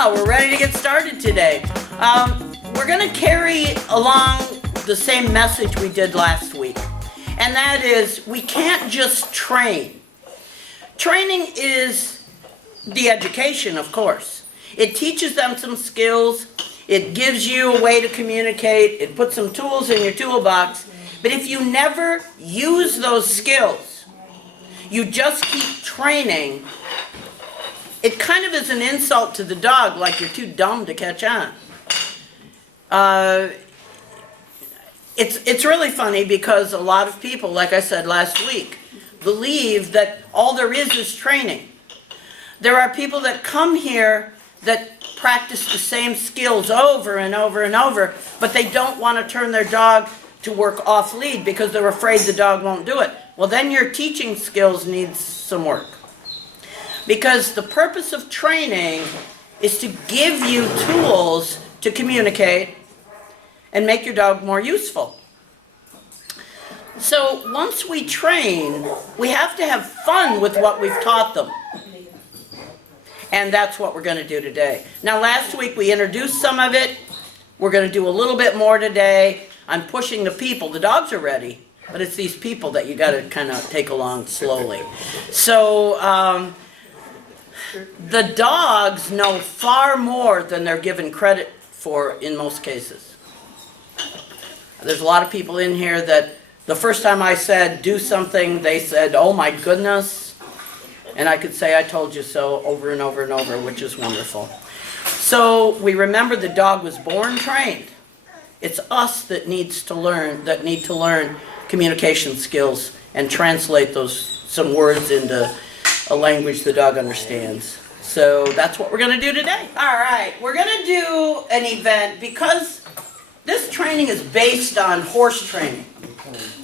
Well, we're ready to get started today. We're going to carry along the same message we did last week, and that is we can't just train. Training is the education, of course. It teaches them some skills, it gives you a way to communicate, it puts some tools in your toolbox, but if you never use those skills, you just keep training, it kind of is an insult to the dog, like you're too dumb to catch on. It's really funny because a lot of people, like I said last week, believe that all there is training. There are people that come here that practice the same skills over and over and over, but they don't want to turn their dog to work off lead because they're afraid the dog won't do it. Well, then your teaching skills need some work. Because the purpose of training is to give you tools to communicate and make your dog more useful. So once we train, we have to have fun with what we've taught them. And that's what we're going to do today. Now last week we introduced some of it. We're going to do a little bit more today. I'm pushing the people. The dogs are ready, but it's these people that you got to kind of take along slowly. So the dogs know far more than they're given credit for in most cases. There's a lot of people in here that the first time I said do something, they said, oh my goodness. And I could say I told you so over and over and over, which is wonderful. So we remember the dog was born trained. It's us that need to learn communication skills and translate some words into a language the dog understands. So that's what we're going to do today. All right, we're going to do an event because this training is based on horse training,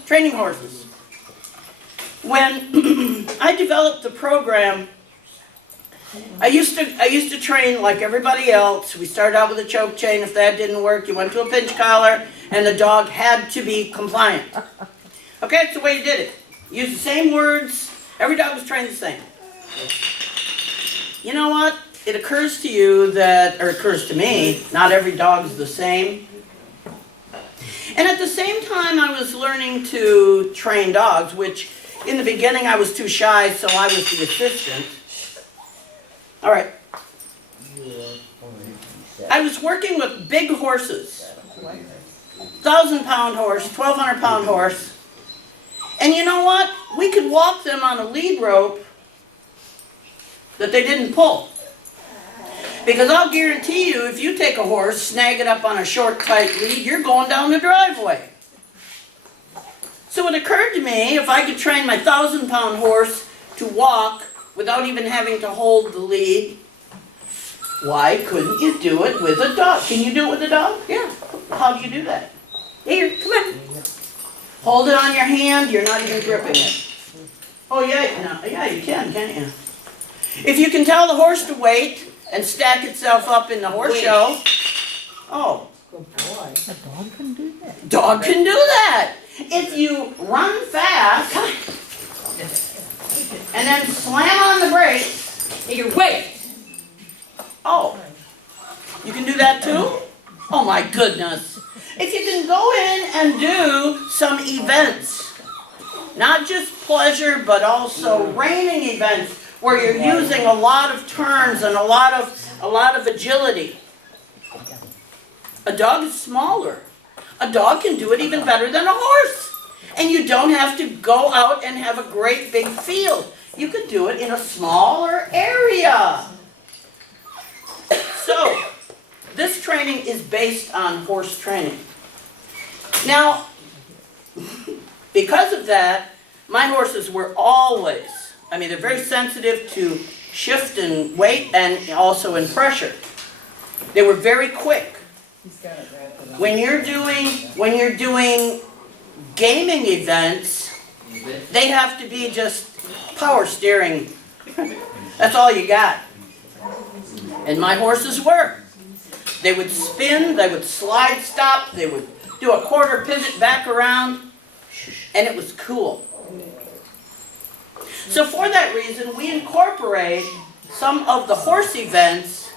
training horses. When I developed the program, I used to train like everybody else. We started out with a choke chain. If that didn't work, you went to a pinch collar, and the dog had to be compliant. Okay, that's the way you did it. Use the same words. Every dog was trained the same. You know what? It occurs to you that, or it occurs to me, not every dog is the same. And at the same time I was learning to train dogs, which in the beginning I was too shy, so I was the assistant. All right. I was working with big horses. 1,000-pound horse, 1,200-pound horse. And you know what? We could walk them on a lead rope that they didn't pull. Because I'll guarantee you, if you take a horse, snag it up on a short, tight lead, you're going down the driveway. So it occurred to me, if I could train my 1,000-pound horse to walk without even having to hold the lead, why couldn't you do it with a dog? Can you do it with a dog? Yeah. How do you do that? Here, come on. Hold it on your hand, you're not even gripping it. Oh yeah, no, yeah, you can, can't you? If you can tell the horse to wait and stack itself up in the horse show, oh. Good boy. A dog can do that. Dog can do that. If you run fast and then slam on the brakes, you wait. Oh, you can do that too? Oh my goodness. If you can go in and do some events, not just pleasure, but also reining events where you're using a lot of turns and a lot of agility. A dog is smaller. A dog can do it even better than a horse. And you don't have to go out and have a great big field. You could do it in a smaller area. So, this training is based on horse training. Now, because of that, my horses were always, they're very sensitive to shift in weight and also in pressure. They were very quick. When you're doing gaming events, they have to be just power steering. That's all you got. And my horses were. They would spin, they would slide stop, they would do a quarter pivot back around, and it was cool. So for that reason, we incorporate some of the horse events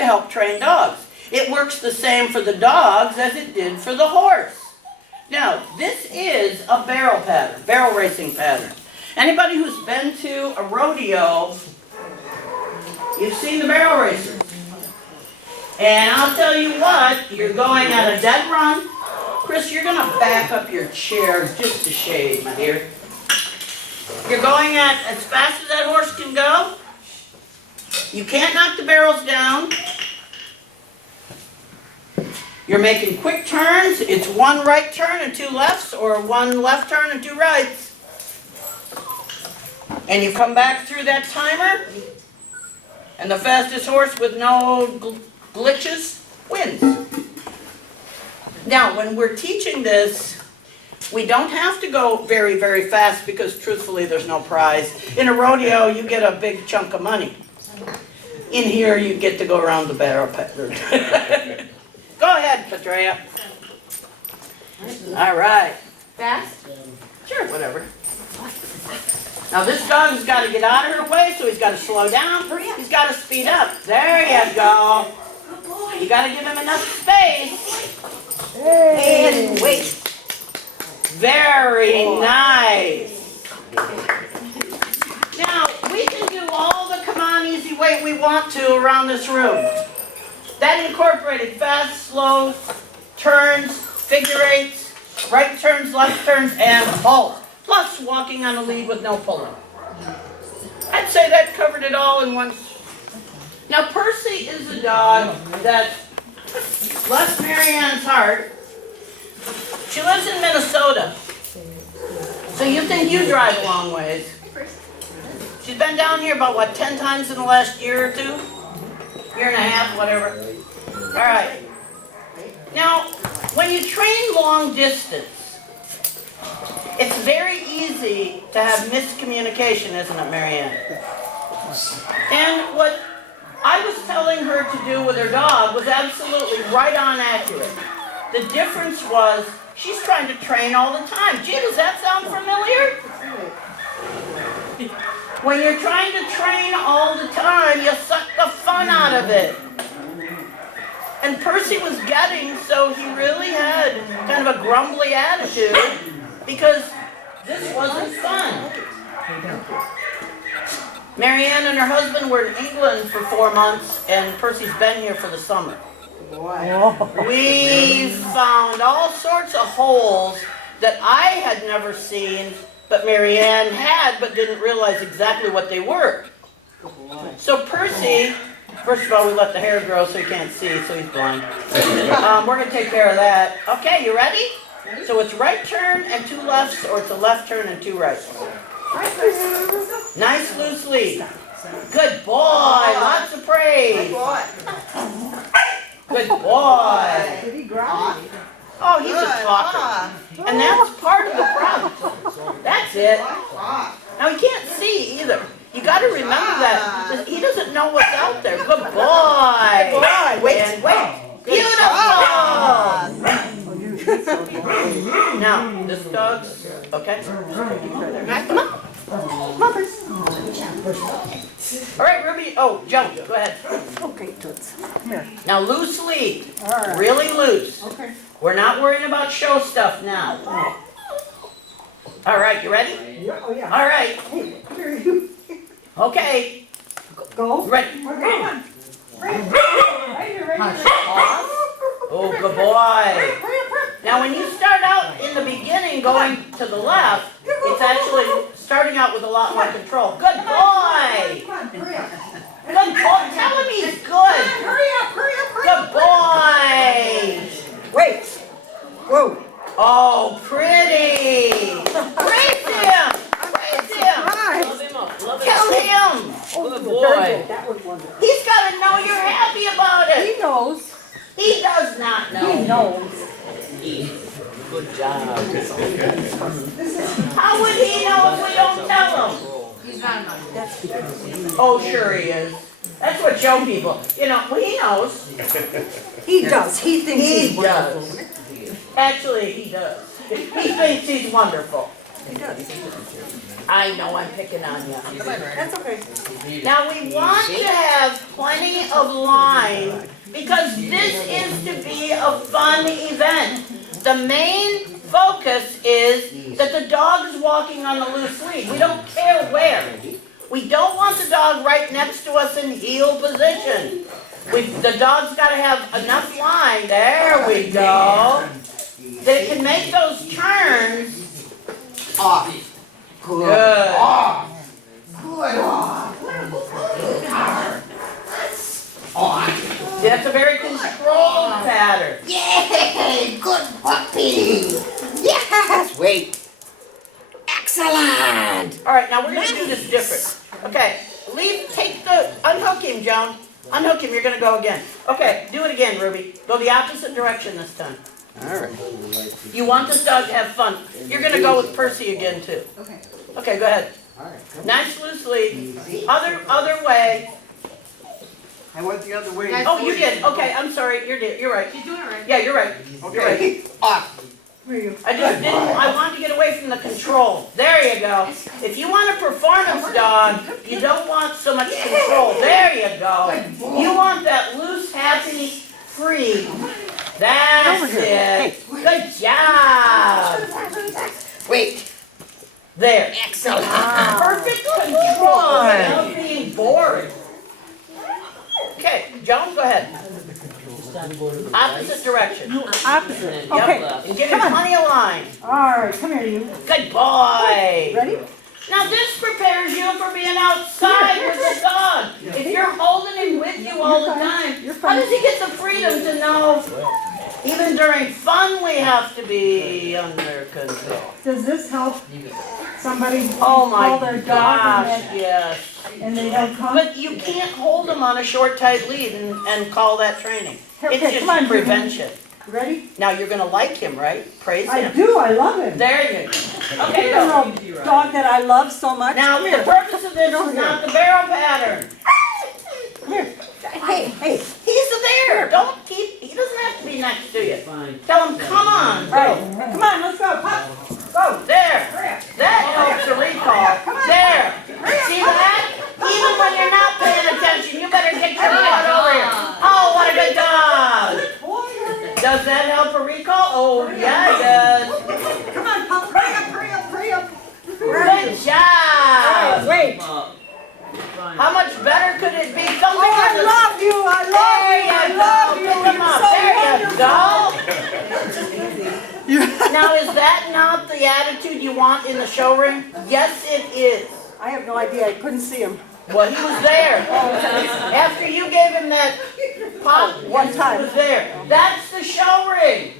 to help train dogs. It works the same for the dogs as it did for the horse. Now, this is a barrel pattern, barrel racing pattern. Anybody who's been to a rodeo, you've seen the barrel racers. And I'll tell you what, you're going at a dead run. Chris, you're gonna back up your chair just a shade, my dear. You're going at as fast as that horse can go. You can't knock the barrels down. You're making quick turns. It's one right turn and two lefts, or one left turn and two rights. And you come back through that timer, and the fastest horse with no glitches wins. Now, when we're teaching this, we don't have to go very, very fast because truthfully there's no prize. In a rodeo, you get a big chunk of money. In here, you get to go around the barrel pattern. Go ahead, Petrea. All right. Fast? Sure, whatever. Now this dog's got to get out of her way, so he's got to slow down. He's got to speed up. There you go. You got to give him enough space. And wait. Very nice. Now, we can do all the come on easy wait we want to around this room. That incorporated fast, slow, turns, figure eights, right turns, left turns, and halt. Plus walking on a lead with no pulling. I'd say that covered it all in one. Now Percy is a dog that bless Marianne's heart. She lives in Minnesota. So you think you drive a long ways. She's been down here about, what, 10 times in the last year or two? Year and a half, whatever. All right. Now, when you train long distance, it's very easy to have miscommunication, isn't it, Marianne? And what I was telling her to do with her dog was absolutely right on accurate. The difference was she's trying to train all the time. Gee, does that sound familiar? When you're trying to train all the time, you suck the fun out of it. And Percy was getting, so he really had kind of a grumbly attitude because this wasn't fun. Marianne and her husband were in England for 4 months, and Percy's been here for the summer. We found all sorts of holes that I had never seen, but Marianne had, but didn't realize exactly what they were. So Percy, first of all, we let the hair grow so he can't see, so he's blind. We're going to take care of that. Okay, you ready? So it's right turn and two lefts, or it's a left turn and two rights. Nice loose lead. Good boy. Lots of praise. Good boy. Did he growl? Oh, he's a talker. And that's part of the problem. That's it. Now, he can't see either. You got to remember that. He doesn't know what's out there. Good boy. Wait and wait. Beautiful. Now, this dog's, okay? Come on. Come on, Bruce. All right, Ruby. Oh, Joan, go ahead. Okay, Toots. Here. Now, loose lead. All right. Really loose. Okay. We're not worrying about show stuff now. All right, you ready? Yeah, oh, yeah. All right. Hey, here you Okay. go. Ready. Right here, right here. Off. Oh, good boy. Now, when you start out in the beginning going to the left, it's actually starting out with a lot more control. Good boy. Come on, hurry up. Good boy. Tell him he's good. Hurry up, hurry up, hurry Good boy. Wait. Whoa. Oh, pretty. Praise him. Praise him. Hi. Tell him. Oh, Good very boy. good. That was wonderful. He's got to know you're happy about it. He knows. He does not know. He knows. Good job. How would he know if we don't tell him? He's not enough. That's because Oh, sure he is. That's what show people. You know, well, he knows. he does. He thinks He he's wonderful. does. Actually, he does. He thinks he's wonderful. He does. I know I'm picking on you. That's okay. Now, we want to have plenty of line because this is to be a fun event. The main focus is that the dog is walking on the loose lead. We don't care where. We don't want the dog right next to us in heel position. The dog's got to have enough line, there we go, that it can make those turns. Off. Good. Off. Good off. On. That's a very controlled pattern. Yay! Good puppy. Yes. Wait. Excellent. All right, now we're going to do this different. Okay, unhook him, Joan. Unhook him, you're going to go again. Okay, do it again, Ruby. Go the opposite direction this time. All right. You want this dog to have fun. You're going to go with Percy again, too. Okay. Okay, go ahead. All right. Nice loose lead. Other way. I went the other way. Oh, you did. Okay, I'm sorry. You're right. You're doing it right. Yeah, you're right. You're right. Okay. Off. Where are you? I wanted to get away from the control. There you go. If you want a performance dog, you don't want so much control. There you go. You want that loose, happy, free. That's it. Good job. Wait. There. Excellent. Perfect control without being bored. Okay, Joan, go ahead. Opposite direction. Opposite. Yep. Okay. And give him plenty of line. All right, come here, you. Good boy. Ready? Now this prepares you for being outside with the dog. If you're holding him with you all the time, how does he get the freedom to know even during fun we have to be under control? Does this help somebody Oh call my their dog gosh, yes. and they don't come? But you can't hold him on a short, tight lead and call that training. Okay, It's come on, just prevention. Ready? Now you're gonna like him, right? Praise I him. do, I love him. There you go. Okay, He's go. a little dog that I love so much. Now Come the here. purpose of this is not the barrel pattern. Come here. Hey. He's there. He doesn't have to be next to you. Tell him, come on, All go. right, come on, let's go. Pop. Go. There. That helps the recall. There. See that? Even when you're not paying attention, you better get your butt over here. Oh, what a good dog. Does that help a recall? Oh, yeah, it does. Come on, Pop. Hurry up. Good job. Wait. How much better could it be? Oh, I love you. I love you. Pick him up. There you go. Now, is that not the attitude you want in the show ring? Yes, it is. I have no idea. I couldn't see him. Well, he was there. After you gave him that pop, One time. he was there. That's the show ring.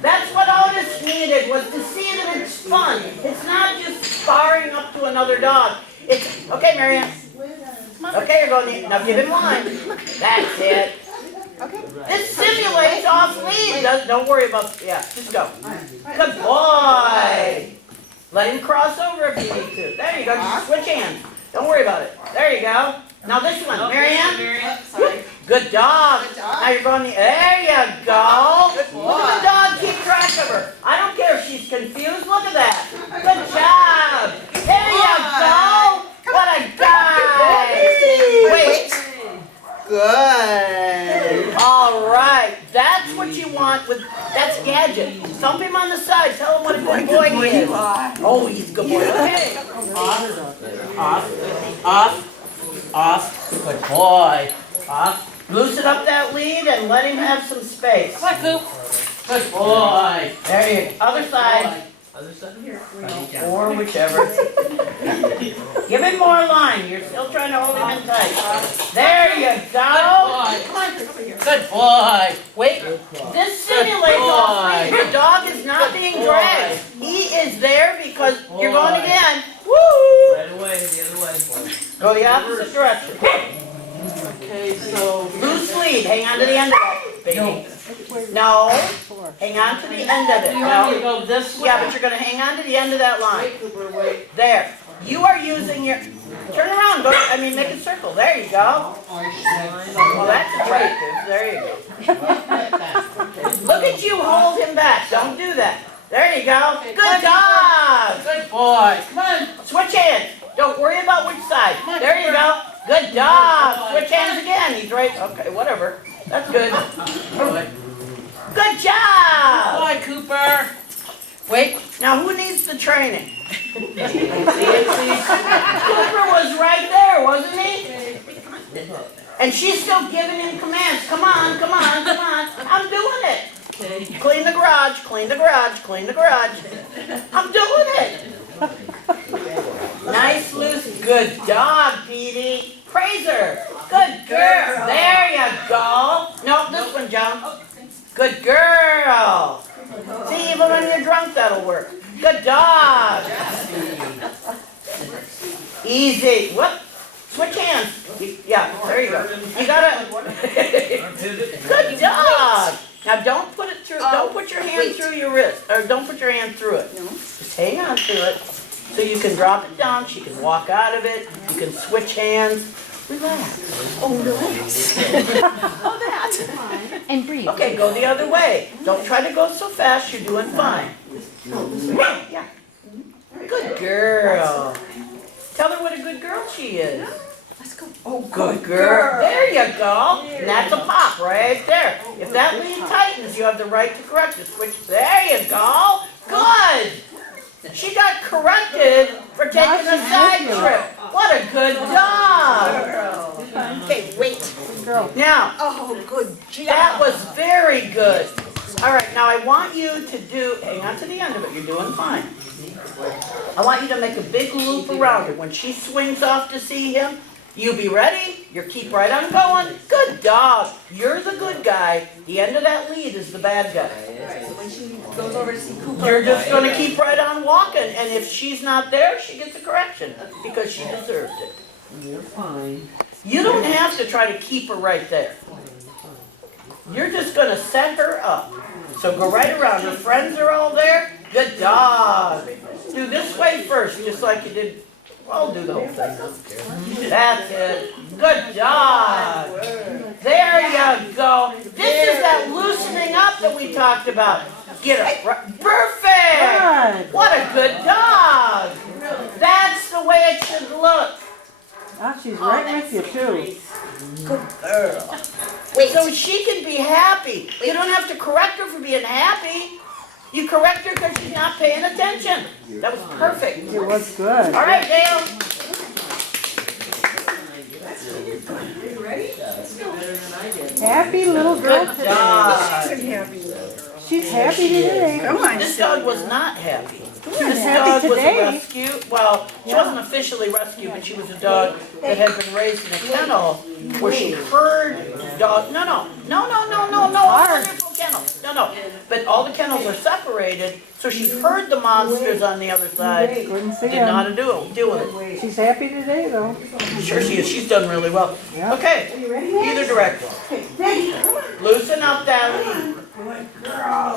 That's what Otis needed, was to see that it's fun. It's not just sparring up to another dog. It's, okay, Marianne. Okay, you're going to, now give him line. That's it. Okay. This simulates off lead. Don't worry about, yeah, just go. Good boy. Let him cross over if you need to. There you go, just switch hands. Don't worry about it. There you go. Now this one, Marianne. Good dog. Now you're going, there you go. Look at the dog, keep track of her. I don't care if she's confused, look at that. Good job. There you go. What a guy. Wait. Good. All right, that's what you want with, that's Gadget. Thump him on the side, tell him what a good boy he is. Oh, he's a good boy, okay. Off, good boy. Off, loosen up that lead and let him have some space. Come on, Coop. Good boy. There you go, other side. Or whichever. Give him more line, you're still trying to hold him in tight. There you go. Come on, good boy. Wait, this simulates off lead. The dog is not being dragged. He is there because you're going again. Woo! Right away, the other way. Go the opposite direction. Okay, so Loose lead, hang on to the end of it, baby. No, hang on to the end of it. you want me to No. go this way? Yeah, but you're gonna hang on to the end of that line. Wait, Cooper, wait. There. You are using your, turn around, make a circle. There you go. Well, that's attractive. There you go. Look at you, hold him back. Don't do that. There you go. Good dog. Good boy. Come on. Switch hands. Don't worry about which side. There you go. Good dog. Switch hands again. He's right. Okay, whatever. That's good. Good Good job. boy, Cooper. Wait. Now who needs the training? See? Cooper was right there, wasn't he? And she's still giving him commands. Come on, come on, come on. I'm doing it. Okay. Clean the garage, clean the garage, clean the garage. I'm doing it. Nice, loose, good dog, Petey. Praise her. Good girl. There you go. No, this one, John. Good girl. See, even when you're drunk, that'll work. Good dog. Easy. Whoop. Switch hands. Yeah, there you go. You gotta. Good dog. Now don't put it through. Don't put your hand through your wrist, or don't put your hand through it. Just hang on to it, so you can drop it down. She can walk out of it. You can switch hands. Relax. Oh, relax. Oh, that. And breathe. Okay, go the other way. Don't try to go so fast. You're doing fine. Yeah. Good girl. Tell her what a good girl she is. Let's go. Oh, good girl. There you go. And that's a pop right there. If that lead tightens, you have the right to correct it. Switch. There you go. Good. She got corrected for taking a side trip. What a good dog. Okay, wait. Now, Oh, good job. that was very good. All right, now I want you to do, hang on to the end of it, you're doing fine. I want you to make a big loop around her. When she swings off to see him, you be ready, you keep right on going. Good dog. You're the good guy. The end of that lead is the bad guy. When she goes over to see Cooper. You're just going to keep right on walking, and if she's not there, she gets a correction because she deserved it. You're fine. You don't have to try to keep her right there. You're just going to set her up. So go right around. Her friends are all there. Good dog. Do this way first, just like you did. I'll do the whole thing. That's it. Good dog. There you go. This is that loosening up that we talked about. Get her. Perfect. What a good dog. That's the way it should look. Ah, she's right with you too. Good girl. Wait. So she can be happy. You don't have to correct her for being happy. You correct her because she's not paying attention. That was perfect. It was good. All right, Dale. You ready? Better than I did. Happy little girl Good today. dog. She's happy today. Come on. This dog was not happy. This happy dog was a today. rescue. Well, she wasn't officially rescued, but she was a dog that had been raised in a kennel where she heard dog. No, wonderful kennel. No. But all the kennels are separated, so she heard the monsters on the other side. Couldn't see Didn't know how him. to deal with it. She's happy today though. Sure she is. She's done really well. Yeah. Okay, either direction. Loosen up that lead.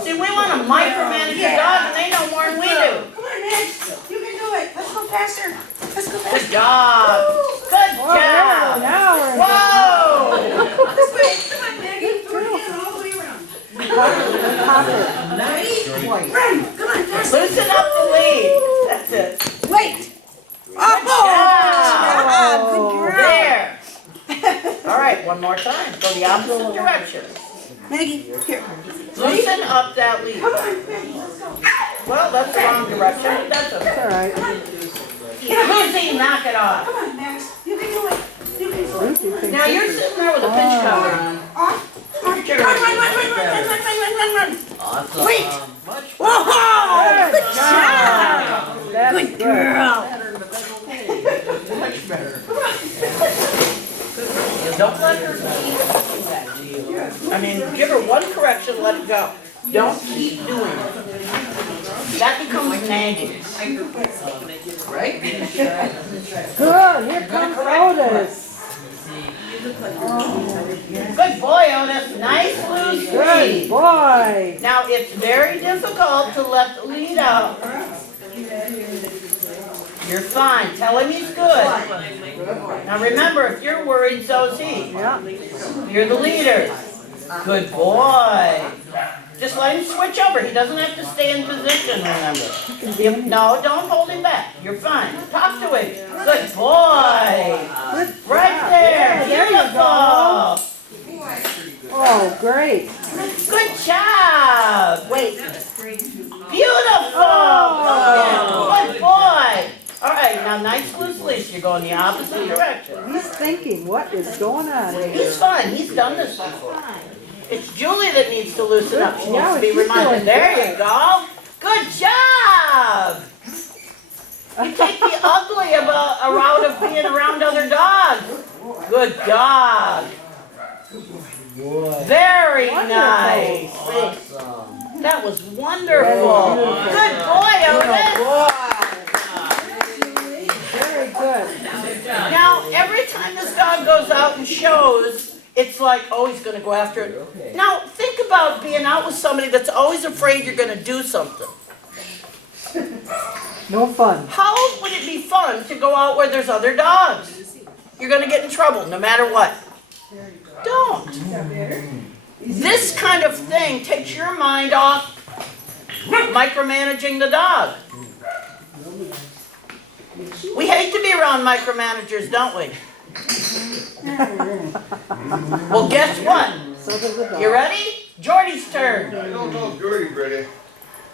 See, we want to micromanage your dog, and they know more than we do. Come on, Max. You can do it. Let's go faster. Let's go faster. Good job. Good job. Now we're Whoa! This way. Come on, Maggie. Throw your hand all the way around. pop it. Ready? Run. Come on, faster. Loosen up the lead. That's it. Wait. Good job. Good girl. There. All right, one more time. Go the opposite direction. Maggie, here. Loosen up that lead. Come on, Maggie. Let's go. Well, that's the wrong direction, but that's It's okay. all right. Lucy, knock it off. Come on, Max. You can do it. You can do it. Lucy thinks Now you're sitting there with a pinch cover on. Off. Run. Sure. Awesome. Wait. Much Whoa! Good job. That's Good girl. better, but that's okay. Much better. Don't let her keep that deal. I mean, give her one correction, let it go. Don't keep doing it. That becomes nagging. Right? good. Here comes Otis. Good boy, Otis. Nice loose Good lead. boy. Now, it's very difficult to let the lead out. You're fine. Tell him he's good. Now remember, if you're worried, so is he. Yeah. You're the leader. Good boy. Just let him switch over. He doesn't have to stay in position, remember. No, don't hold him back. You're fine. Talk to him. Good boy. Right there. There you go. Beautiful. Oh, great. Good job. Wait. Beautiful. Good boy. All right, now nice loose leash. You're going the opposite direction. He's thinking, what is going on here? He's fine. He's done this before. It's Julie that needs to loosen up. She needs Yeah, to be she's reminded. doing There good. you go. Good job. You take the ugly out of being around other dogs. Good dog. Very nice. Awesome. That was wonderful. Good boy, Otis. Very good. Now, every time this dog goes out and shows, it's like, oh, he's going to go after it. Now, think about being out with somebody that's always afraid you're going to do something. No fun. How would it be fun to go out where there's other dogs? You're going to get in trouble no matter what. Don't. This kind of thing takes your mind off micromanaging the dog. We hate to be around micromanagers, don't we? Well, guess what? So does the dog. You ready? Jordy's turn. I don't know if Jordy's ready.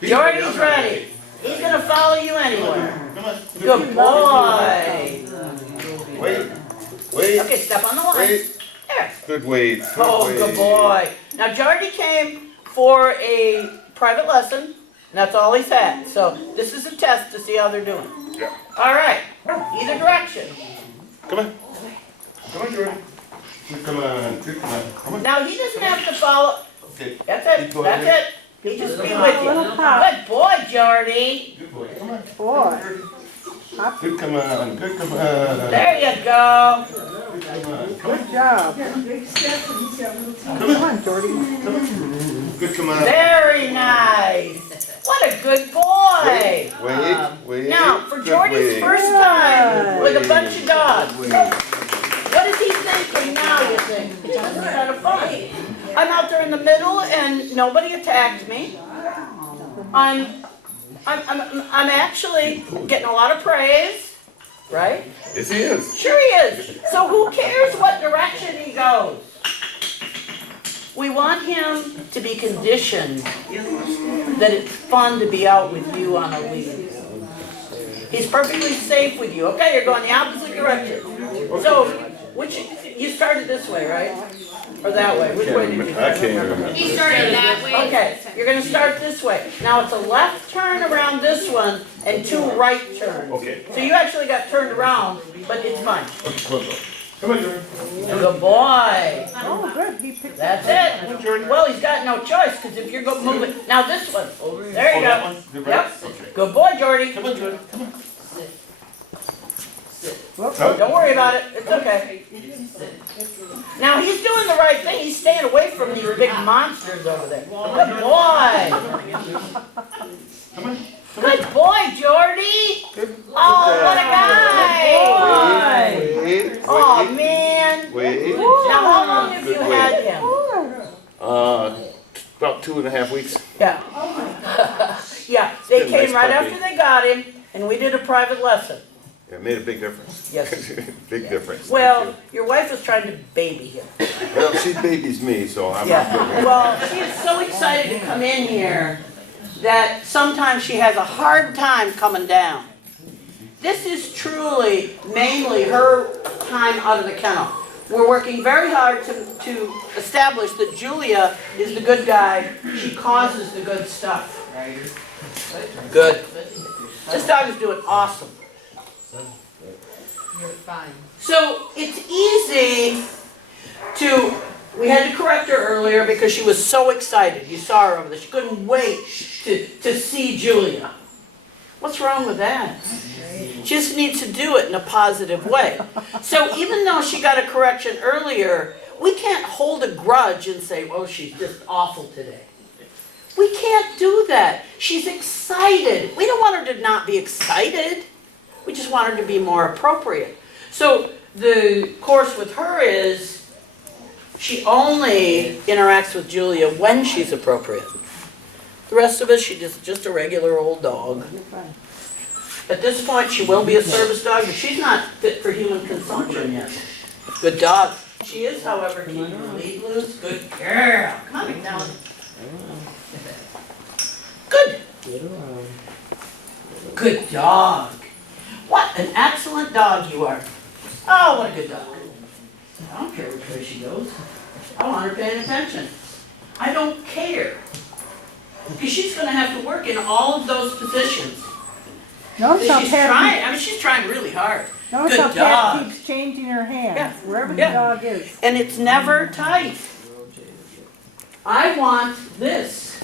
Jordy's ready. He's going to follow you anywhere. Good boy. Wait. Okay, step on the line. Wait. There. Good wait. Oh, good boy. Now, Jordy came for a private lesson, and that's all he's had. So this is a test to see how they're doing. Yeah. All right. Either direction. Come on. Come on, Jordy. Come on. Come on. Now, he doesn't have to follow. Okay. That's it. That's it. He just be with you. Little pop. Good boy, Jordy. Good boy. Come on. Boy. Good come on. Good come on. There you go. Come on. Good job. Come on, Jordy. Good come on. Very nice. What a good boy. Wait. Now, for Good Jordy's wait. first time with a Wait. bunch of dogs, Wait. what is he thinking now, you think? This is kind of fun. I'm out there in the middle and nobody attacked me. I'm actually getting a lot of praise, right? Yes, he is. Sure he is. So who cares what direction he goes? We want him to be conditioned that it's fun to be out with you on a lead. He's perfectly safe with you. Okay, you're going the opposite direction. So, you started this way, right? Or that way? Which way did you I start? can't remember. He started that way. Okay, you're gonna start this way. Now it's a left turn around this one and 2 right turns. Okay. So you actually got turned around, but it's fine. Come on, Jordy. Good boy. Oh, good. He picked That's it. Well, he's got no choice, because if you're going moving, now this one. There you that go. one? You're Yep. right? Okay. Good boy, Jordy. Come on, Jordy. Come on. Don't worry about it. It's okay. Now he's doing the right thing. He's staying away from these big monsters over there. Good boy. Come on. Good boy, Jordy. Oh, what a guy. Wait. Oh, man. Wait. Now, how long have you Good had him? About 2.5 weeks. Yeah. Yeah, they Good, came nice right puppy. after they got him, and we did a private lesson. It made a big difference. Yes. Big difference. Well, your wife was trying to baby him. Well, she babies me, so I'm not good. Yeah. Well, she's so excited to come in here that sometimes she has a hard time coming down. This is truly mainly her time out of the kennel. We're working very hard to establish that Julia is the good guy. She causes the good stuff. Good. This dog is doing awesome. You're fine. So it's easy we had to correct her earlier because she was so excited. You saw her over there. She couldn't wait to see Julia. What's wrong with that? She just needs to do it in a positive way. So even though she got a correction earlier, we can't hold a grudge and say, oh, she's just awful today. We can't do that. She's excited. We don't want her to not be excited. We just want her to be more appropriate. So the course with her is She only interacts with Julia when she's appropriate. The rest of us, she's just a regular old dog. You're fine. At this point, she will be a service dog, but she's not fit for human consumption yet. Good dog. She is, however, keeping her lead loose. Good girl. Come on, McNally. Good. Good dog. What an excellent dog you are. Oh, what a good dog. I don't care which way she goes. I want her paying attention. I don't care. Because she's going to have to work in all of those positions. Notice how She's Pat, trying. I mean, she's trying really hard. notice Good how Pat dog. keeps changing her hands, Yeah, wherever the yeah. dog is. And it's never tight. I want this.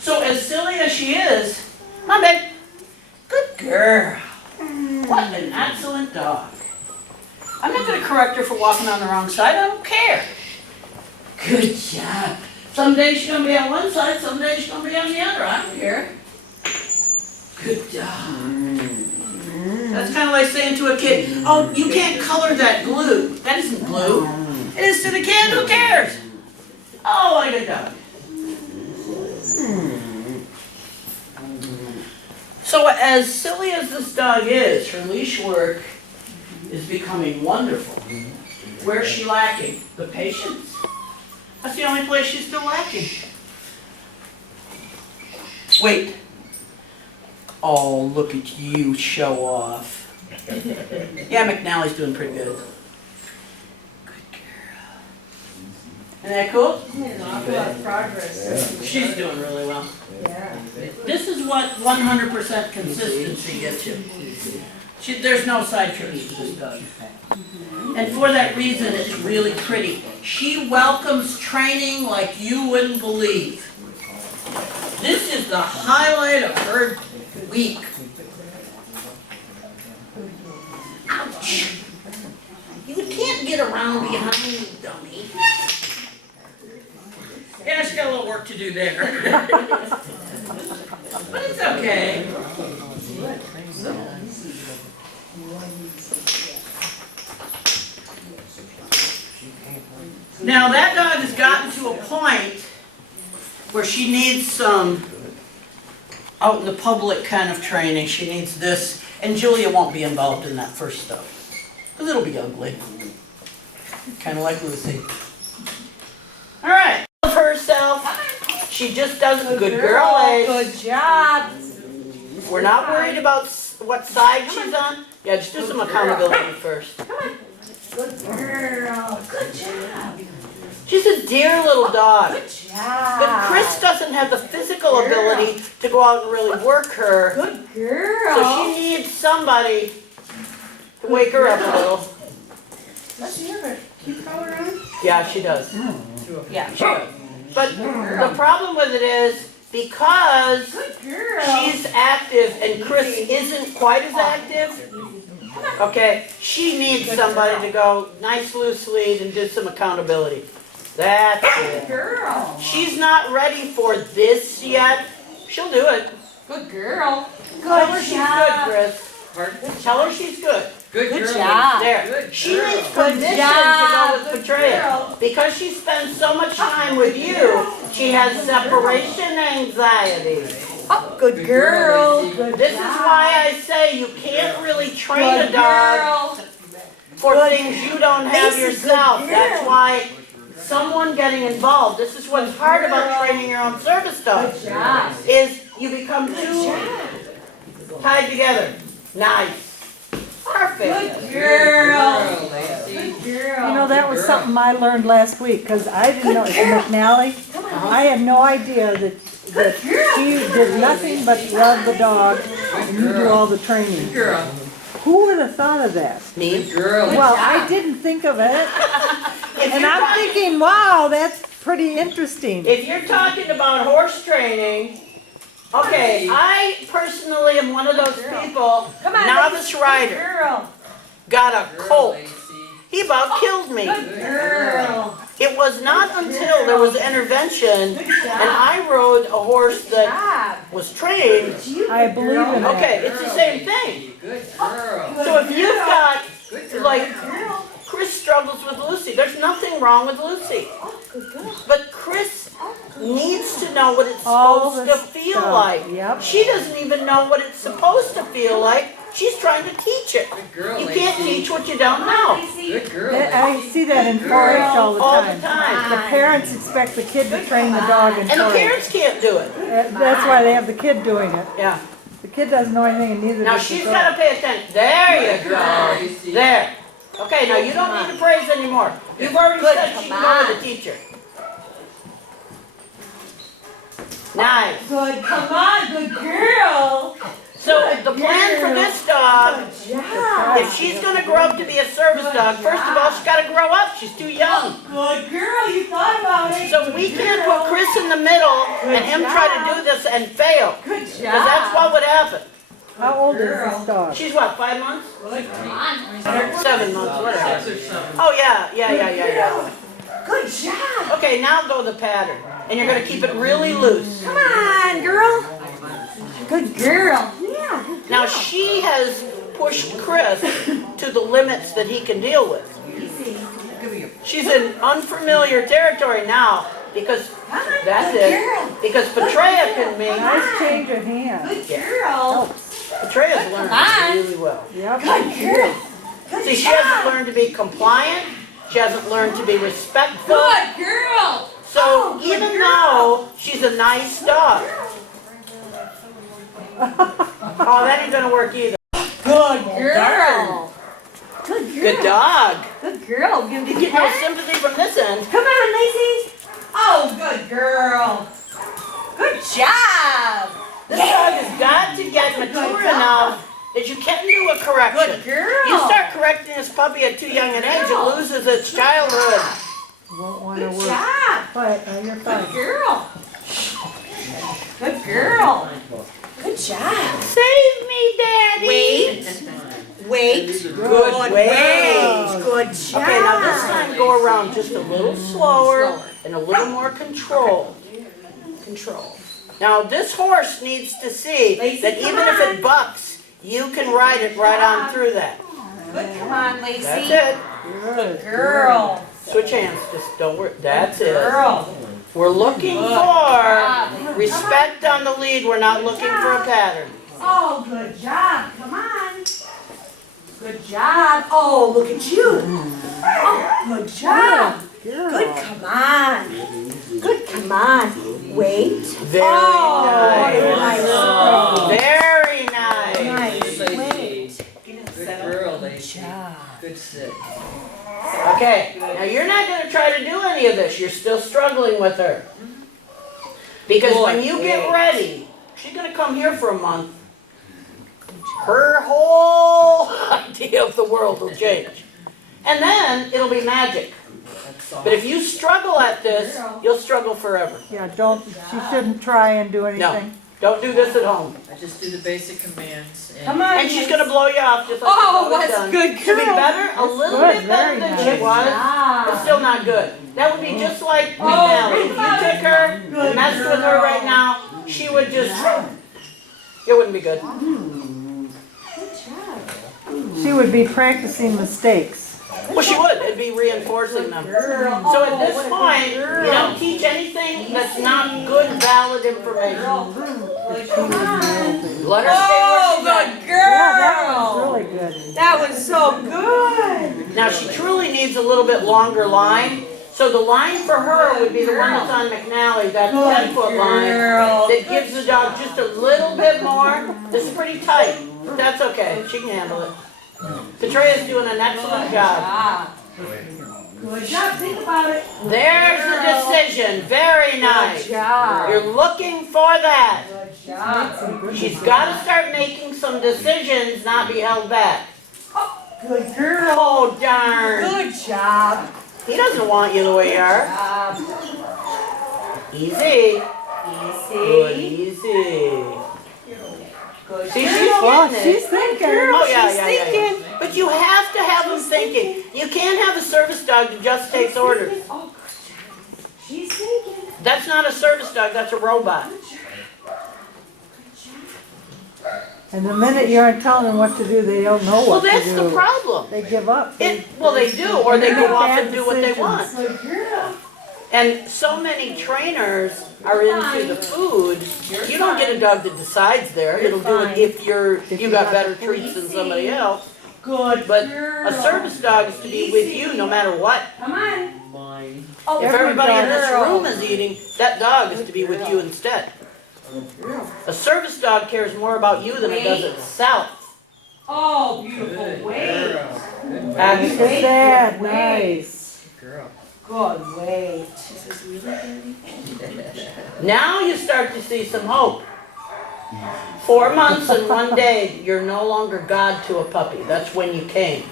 So as silly as she is, come on, babe. Good girl. What an excellent dog. I'm not going to correct her for walking on the wrong side. I don't care. Good job. Some days she's going to be on one side, some days she's going to be on the other. I don't care. Good dog. That's kind of like saying to a kid, oh, you can't color that glue. That isn't glue. It is to the kid. Who cares? Oh, what a good dog. So as silly as this dog is, her leash work is becoming wonderful. Where's she lacking? The patience. That's the only place she's still lacking. Wait. Oh, look at you show off. Yeah, McNally's doing pretty good. Good girl. Isn't that cool? Made an awful lot of progress. She's doing really well. Yeah. This is what 100% consistency gets you. There's no side trips for this dog. And for that reason, it's really pretty. She welcomes training like you wouldn't believe. This is the highlight of her week. Ouch. You can't get around behind me, dummy. Yeah, she's got a little work to do there. But it's okay. Now that dog has gotten to a point where she needs some out in the public kind of training. She needs this, and Julia won't be involved in that first stuff. Because it'll be ugly. Kind of like Lucy. All right. Of herself. She just does a good girl age. Good job. We're not worried about what side she's on. Yeah, just do some accountability first. Good girl. Good job. She's a dear little dog. Good job. But Chris doesn't have the physical ability to go out and really work her. Good girl. So she needs somebody to wake her up a little. Does she have a cute color on? Yeah, she does. Yeah. She does. But the problem with it is because Good girl. she's active and Chris isn't quite as active, okay, she needs somebody to go nice loose lead and do some accountability. That's Good it. girl. She's not ready for this yet. She'll do it. Good girl. Tell her she's good, Chris. Pardon? Tell her she's good. Good Good girl. job. There. Good She girl. needs Good permission to job. go with Good Betrayal. girl. Because she spends so much time with you, she has separation anxiety. Oh, good girl. Lacey. Good This is why I say you can't really train a dog for things you don't have Lacy's good yourself. girl. That's why someone getting involved, this is what's hard about training your own service dog, Good job. is you become too tied together. Nice. Perfect. Good girl. Girl, Lacey. Good girl. You know, that was something I learned last week, because I didn't know, McNally, I had no idea that she did nothing but love the dog, and you do all the training. Good girl. Who would have thought of that? Me? Good girl. Well, I didn't think of it, and I'm thinking, wow, that's pretty interesting. If you're talking about horse training, okay, I personally am one of those people, Come on, novice Good rider, girl. got a Girl, colt. Lacey. He about killed me. Good girl. It was not until there was intervention and I rode a horse that Job. was trained. I believe in that. Okay, it's the same thing. Good girl. So if you've got, Good girl. like, Chris struggles with Lucy. There's nothing wrong with Lucy. But Chris needs to know what it's All supposed the to feel stuff, like. yep. She doesn't even know what it's supposed to feel like. She's trying to teach it. girl, You can't Lacey. teach what you don't know. Good girl. I see that in 4-H all the All the time. time. The parents expect the kid to train the dog in And the 4-H. parents can't do it. That's why they have the kid doing it. Yeah. The kid doesn't know anything and neither Now does the she's dog. got to pay attention. There you Good girl, go. Lacey. There. Okay, now you don't need to praise anymore. You've already said she can go to the teacher. Nice. Good, come on, good girl. So the plan for this dog, Yeah. if she's gonna grow up to be a service dog, first of all, she's gotta grow up. She's too young. Good girl, you thought about it. So we can't put Chris in the middle and him try to do this and fail. Good Because that's what would happen. How old is this dog? She's what, 5 months? Good, come on. 7 months, whatever. 6 or 7. Oh, yeah. Good job. Okay, now go the pattern. And you're gonna keep it really loose. Come on, girl. Good girl. Yeah. Now she has pushed Chris to the limits that he can deal with. She's in unfamiliar territory now because that's it. Because Petrea can make, Nice change of hand. Good girl. Petrea's learned really well. Yep. Good girl. See, she hasn't learned to be compliant. She hasn't learned to be respectful. Good girl. So even though she's a nice dog, oh, that ain't gonna work either. Good girl. Good girl. Good dog. Good girl. Give You me get no sympathy from this end. Come on, Lacey. Oh, good girl. Good job. This dog has got to get mature enough that you can do a correction. Good girl. You start correcting this puppy at too young an age, it loses its childhood. Won't want to Good work. job. Quiet, now you're Good fine. girl. Good girl. Good job. Save me, Daddy. Wait. Good wait. Good job. Okay, now this time go around just a little slower and a little more control. Control. Now this horse needs to see Lacey, that come even if on. it bucks, you can ride it right on through that. Good. Come on, Lacey. That's it. Good. Girl. Switch hands, just don't worry. That's it. Girl. We're looking for respect on the lead. We're not looking for a pattern. Oh, good job. Come on. Good job. Oh, look at you. Oh, good job. Good, come on. Good, come on. Wait. Very Oh, nice. nice. Very nice. Nice. Lacey. Good girl, Lacey. Good sit. Okay, now you're not going to try to do any of this. You're still struggling with her. Because when you get ready, she's going to come here for a month. Her whole idea of the world will change. And then it'll be magic. But if you struggle at this, you'll struggle forever. Yeah, she shouldn't try and do anything. Don't do this at home. I just do the basic commands. Come on. And she's going to blow you off just like Oh, she's always that's done. good She'll be girl. better, a little good, bit better very than nice. she was, but still not good. That would be just like McNally. If you took her and messed with her right now, she would just, it wouldn't be good. She would be practicing mistakes. Well, she would. It'd be reinforcing them. So at this point, you don't teach anything that's not good, valid information. Let her stay Oh, where she's good at. Yeah, that was girl. really good. That was so good. Now, she truly needs a little bit longer line. So the line for her would be the one that's on McNally, that 10-foot line. Girl. That gives the dog just a little bit more. This is pretty tight. That's okay. She can handle it. Petrea's doing an excellent job. Good job. Think about it. There's the decision. Very nice. Good job. You're looking for that. Good job. She's got to start making some decisions, not be held back. Good girl. Oh, darn. Good job. He doesn't want you the way you are. Easy. Good, Easy. easy. Good See, she's Well, getting she's it. thinking. Oh, yeah, she's yeah, yeah, yeah. thinking. But you have to have them thinking. You can't have a service dog that just takes orders. Oh, she's thinking. That's not a service dog, that's a robot. And the minute you aren't telling them what to do, they don't know Well, what to that's the do. problem. They give up. Well, they do, or they go off and do what they Bad want. Good girl. And so many trainers are into the food, you don't get a dog that decides there. It'll do it if you got better treats than somebody else. Good But girl. a service dog is to be with you no matter what. Come on. Mine. Oh, If everybody in this girl. room is eating, that dog is to be with you instead. A service dog cares more about you than it does itself. Oh, beautiful. Good Wait. girl. Good Look boy. at that, nice. Good girl. Good wait. Now you start to see some hope. 4 months and 1 day, you're no longer God to a puppy. That's when you came.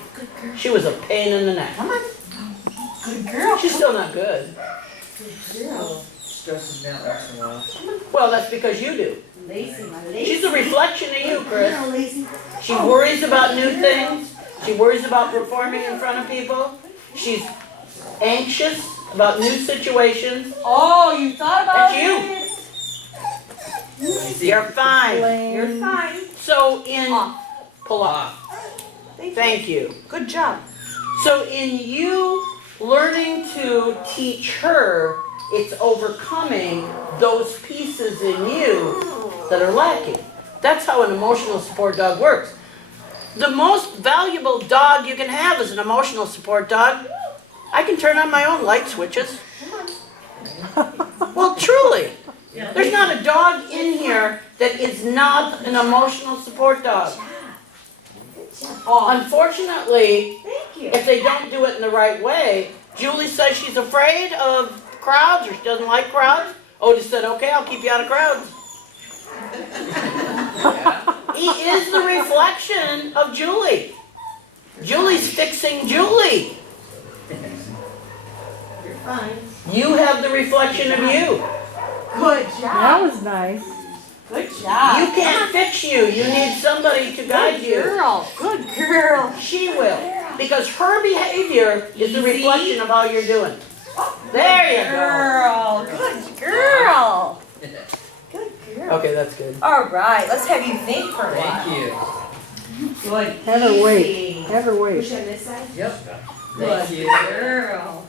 She was a pain in the neck. Good girl. She's still not good. Stresses me out once in a while. Well, that's because you do. Lazy, my lazy. She's a reflection of you, Chris. You're lazy. She worries about new things. She worries about performing in front of people. She's anxious about new situations. Oh, you thought about That's you. it. You're fine. You're Plain. fine. So in, Off. pull off. Thank you. Good job. So in you learning to teach her, it's overcoming those pieces in you that are lacking. That's how an emotional support dog works. The most valuable dog you can have is an emotional support dog. I can turn on my own light switches. Well, truly. There's not a dog in here that is not an emotional support dog. Unfortunately, Thank you. if they don't do it in the right way, Julie says she's afraid of crowds or she doesn't like crowds. Otis said, okay, I'll keep you out of crowds. He is the reflection of Julie. Julie's fixing Julie. You're fine. You have the reflection of you. Good That job. was nice. Good job. You can't fix you. You need somebody to guide Good you. girl. Good girl. She will. Because her behavior is a reflection of how you're doing. There you go. Girl. Good girl. Good girl. Okay, that's good. All right, let's have you think for a while. Thank you. Good. Have her wait. Easy. Have her wait. Push on this side. Yep. Good Thank you. girl.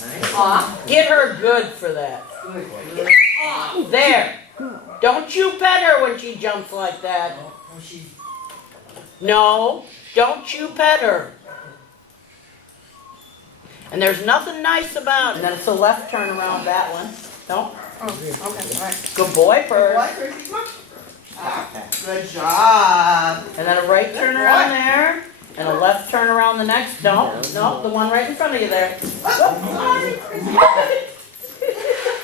Nice. Off. Get her good for that. Good girl. Off. There. Don't you pet her when she jumps like that. Oh, she. No, don't you pet her. And there's nothing nice about it. And then it's a left turn around that one. No? Okay, all right. Good boy, Purr. Good job. And then a right turn around there. And a left turn around the next. No, no, the one right in front of you there.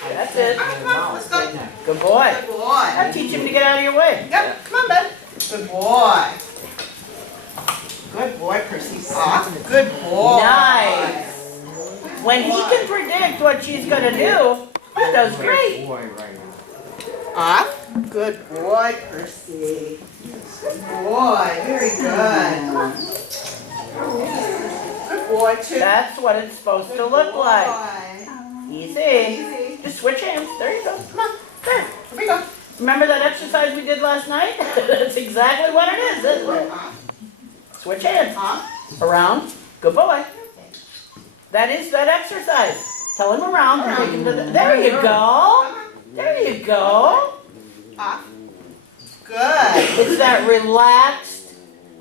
That's it. Let's go. Good boy. Good boy. I'll teach him to get out of your way. Yep, come on, bud. Good boy. Good boy, Percy. Aw, good boy. Nice. When he can predict what she's gonna do, he does great. Boy, right. Off. Good boy, Percy. Good boy. Very good. Good boy, too. That's what it's supposed to look like. Boy. Easy. Easy. Just switch hands. There you go. Come on. There. Here we go. Remember that exercise we did last night? That's exactly what it is, isn't it? Switch hands. Around. Good boy. That is that exercise. Tell him around. And we can do that. There you go. There you go. Off. Good. It's that relaxed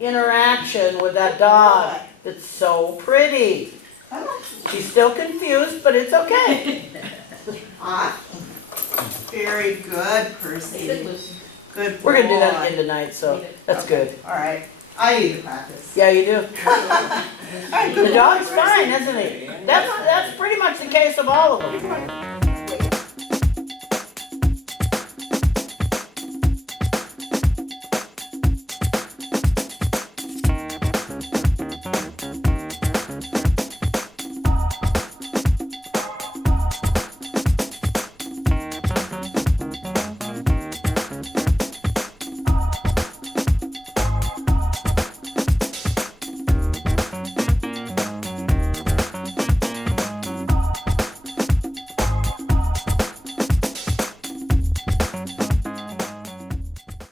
interaction with that dog that's so pretty. She's still confused, but it's okay. Off. Very good, Percy. Good boy. We're gonna do that again tonight, so that's good. All right. I need to practice. Yeah, you do. All right, good The boy, dog's Percy. fine, isn't he? That's pretty much the case of all of them.